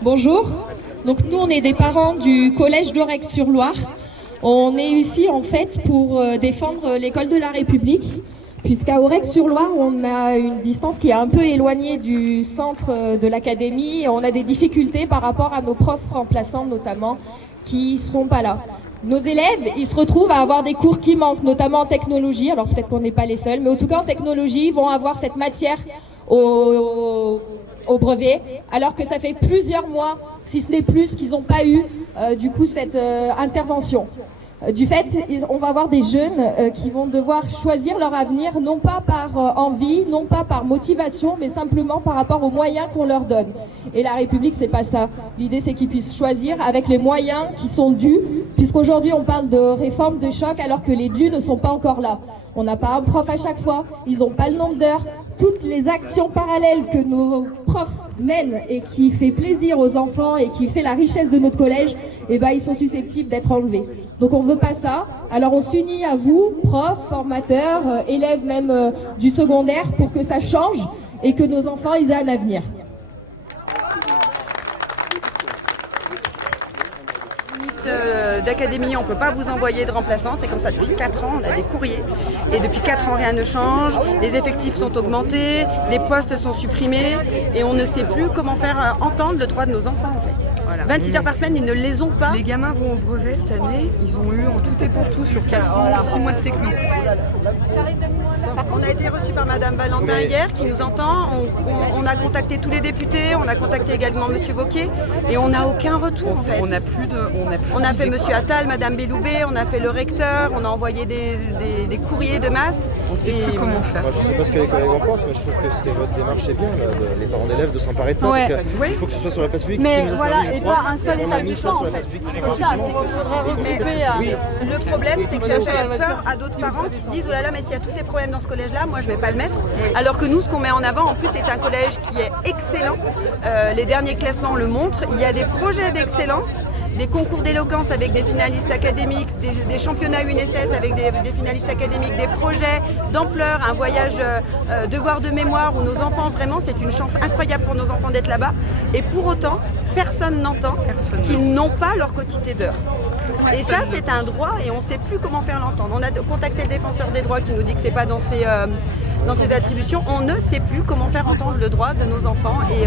Bonjour. Donc nous, on est des parents du collège d'Aurec-sur-Loire. On est ici en fait pour défendre l'école de la République, puisqu'à Aurec-sur-Loire, on a une distance qui est un peu éloignée du centre de l'académie. Et on a des difficultés par rapport à nos profs remplaçants notamment, qui ne seront pas là. Nos élèves, ils se retrouvent à avoir des cours qui manquent, notamment en technologie. Alors peut-être qu'on n'est pas les seuls, mais en tout cas en technologie, ils vont avoir cette matière au brevet, alors que ça fait plusieurs mois, si ce n'est plus, qu'ils n'ont pas eu du coup cette intervention. Du fait, on va avoir des jeunes qui vont devoir choisir leur avenir, non pas par envie, non pas par motivation, mais simplement par rapport aux moyens qu'on leur donne. Et la République, c'est pas ça. L'idée, c'est qu'ils puissent choisir avec les moyens qui sont dus, puisqu'aujourd'hui, on parle de réforme de choc, alors que les dus ne sont pas encore là. On n'a pas un prof à chaque fois, ils n'ont pas le nombre d'heures. Toutes les actions parallèles que nos profs mènent et qui fait plaisir aux enfants et qui fait la richesse de notre collège, eh ben, ils sont susceptibles d'être enlevés. Donc on veut pas ça. Alors on s'unit à vous, profs, formateurs, élèves même du secondaire, pour que ça change et que nos enfants ils aient un avenir. D'académie, on ne peut pas vous envoyer de remplaçants, c'est comme ça depuis 4 ans, on a des courriers et depuis 4 ans rien ne change, les effectifs sont augmentés, les postes sont supprimés et on ne sait plus comment faire entendre le droit de nos enfants en fait. Voilà. 26 heures par semaine, ils ne les ont pas. Les gamins vont au brevet cette année, ils ont eu en tout et pour tout sur 4 ans, 6 mois de techno. On a été reçus par Madame Valentin hier qui nous entend, on a contacté tous les députés, on a contacté également Monsieur Wauquiez et on n'a aucun retour en fait. On a fait Monsieur Attal, Madame Belloubet, on a fait le recteur, on a envoyé des courriers de masse. On ne sait plus comment faire. Moi, je ne sais pas ce que les collègues en pensent, mais je trouve que votre démarche est bien, là, les parents d'élèves, de s'emparer de ça, parce qu'il faut que ce soit sur la place publique. Mais ce qui nous a voilà, servi et pas un seul établissement en fait. C'est ça, c'est qu'il faudrait regrouper. Le problème, c'est que ça fait peur à d'autres parents qui se disent « Oh là là, mais s'il y a tous ces problèmes dans ce collège-là, moi je ne vais pas le mettre. » Alors que nous, ce qu'on met en avant, en plus, c'est un collège qui est excellent. Les derniers classements le montrent. Il y a des projets d'excellence, des concours d'éloquence avec des finalistes académiques, des championnats UNSS avec des finalistes académiques, des projets d'ampleur, un voyage devoir de mémoire où nos enfants, vraiment, c'est une chance incroyable pour nos enfants d'être là-bas. Et pour autant, personne n'entend qu'ils n'ont pas leur quotité d'heures. Et ça, c'est un droit et on ne sait plus comment faire l'entendre. On a contacté le défenseur des droits qui nous dit que ce n'est pas dans ses attributions. On ne sait plus comment faire entendre le droit de nos enfants et